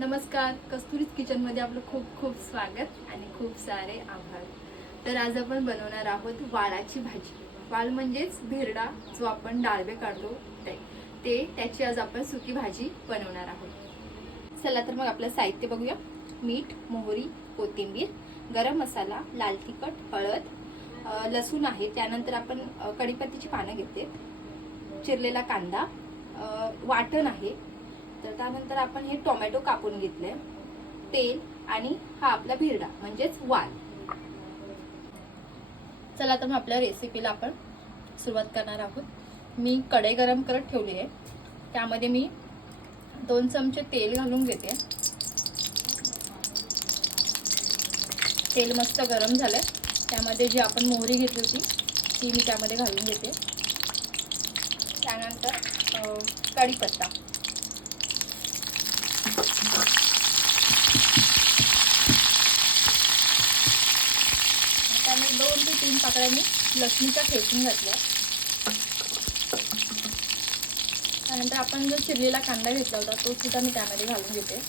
नमस्कार कस्तुरीज किचनमध्ये आपलं खूप खूप स्वागत आणि खूप सारे आभार. तर आज आपण बनवणार आहोत वाळाची भाजी. वाळ म्हणजेच भिरडा जो आपण डाळवे काढतो ते. ते त्याची आज आपण सुकी भाजी बनवणार आहोत. चला तर मग आपलं साहित्य बघूया. मीठ मोहरी कोथिंबीर गरम मसाला लाल तिखट हळद लसूण आहे. त्यानंतर आपण कडीपत्तीची पानं घेते चिरलेला कांदा वाटण आहे. तर त्यानंतर आपण हे टोमॅटो कापून घेतले. तेल आणि हा आपला भिरडा म्हणजेच वाल. चला तर मग आपल्या रेसिपीला आपण सुरुवात करणार आहोत. मी कढई गरम करत ठेवली आहे. त्यामध्ये मी दोन चमचे तेल घालून घेते. तेल मस्त गरम झालं त्यामध्ये जी आपण मोहरी घेतली होती ती मी त्यामध्ये घालून घेते. त्यानंतर कढीपत्ता. त्याने दोन ते तीन पाकळ्यांनी लक्ष्मीचा लसणीच्या ठेचून घातल्या. त्यानंतर आपण जो चिरलेला कांदा घेतला होता तो सुद्धा मी त्यामध्ये घालून घेते.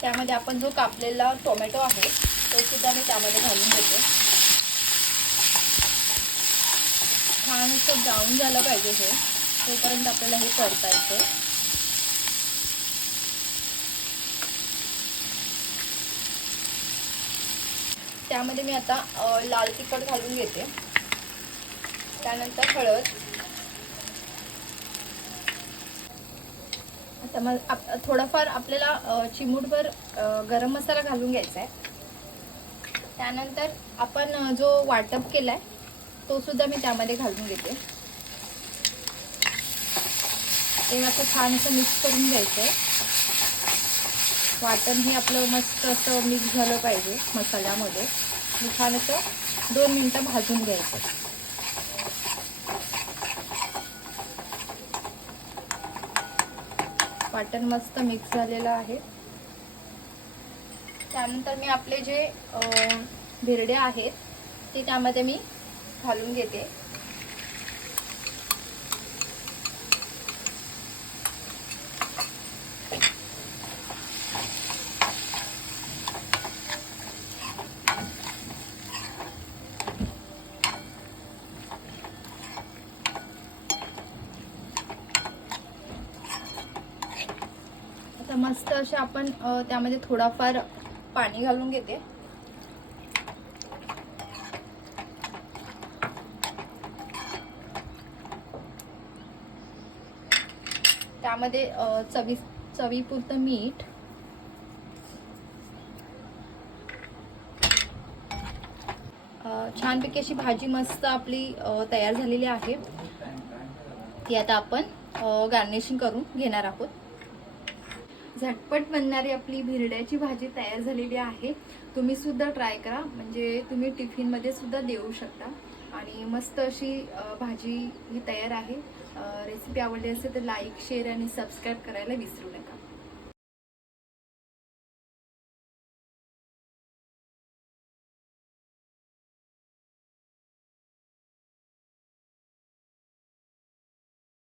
त्यामध्ये आपण जो कापलेला टोमॅटो आहे तो सुद्धा मी त्यामध्ये घालून घेते. छान ब्राऊन झालं पाहिजे हे. तोपर्यंत आपल्याला हे करता येतं. त्यामध्ये मी आता लाल तिखट घालून घेते. त्यानंतर हळद. आता मग आप थोडाफार आपल्याला चिमूटभर गरम मसाला घालून घ्यायचा आहे. त्यानंतर आपण जो वाटप केला आहे तो सुद्धा मी त्यामध्ये घालून घेते ते असं छान असं मिक्स करून घ्यायचं आहे वाटण हे आपलं मस्त असं मिक्स झालं पाहिजे मसाल्यामध्ये. मी छान असं दोन मिनटं भाजून घ्यायचं. वाटण मस्त मिक्स झालेलं आहे. त्यानंतर मी आपले जे अं, भिरडे आहेत ते त्यामध्ये मी घालून घेते. मस्त असे आपण त्यामध्ये थोडाफार पाणी घालून घेते. त्यामध्ये चवी चवीपुरतं मीठ. छानपैकी अशी भाजी मस्त आपली तयार झालेली आहे. ती आता आपण गार्निशिंग करून घेणार आहोत. झटपट बनणारी आपली भिरड्याची भाजी तयार झालेली आहे. तुम्ही सुद्धा ट्राय करा. म्हणजे तुम्ही टिफिनमध्ये सुद्धा देऊ शकता. आणि मस्त अशी भाजी ही तयार आहे. रेसिपी आवडली असेल तर लाईक शेअर आणि सबस्क्राईब करायला विसरू नका.